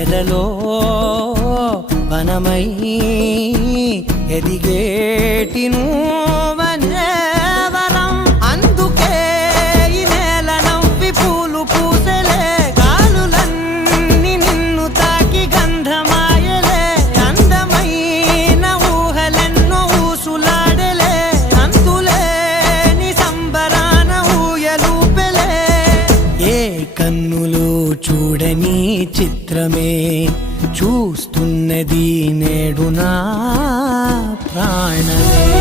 ఎదలో వనమై ఎదిగేటి వరం అందుకే ఈ నేల నవ్వి పూలు పూసెలే గాలులన్నీ నిన్ను తాకి గంధమాయలే అందమైన ఊహలెన్నో ఊసులాడలే అంతులేని సంబరాన ఊయలూపెలే. ఏ కన్నులు చూడని చిత్రమే చూస్తున్నది నేడు నా ప్రాణమే.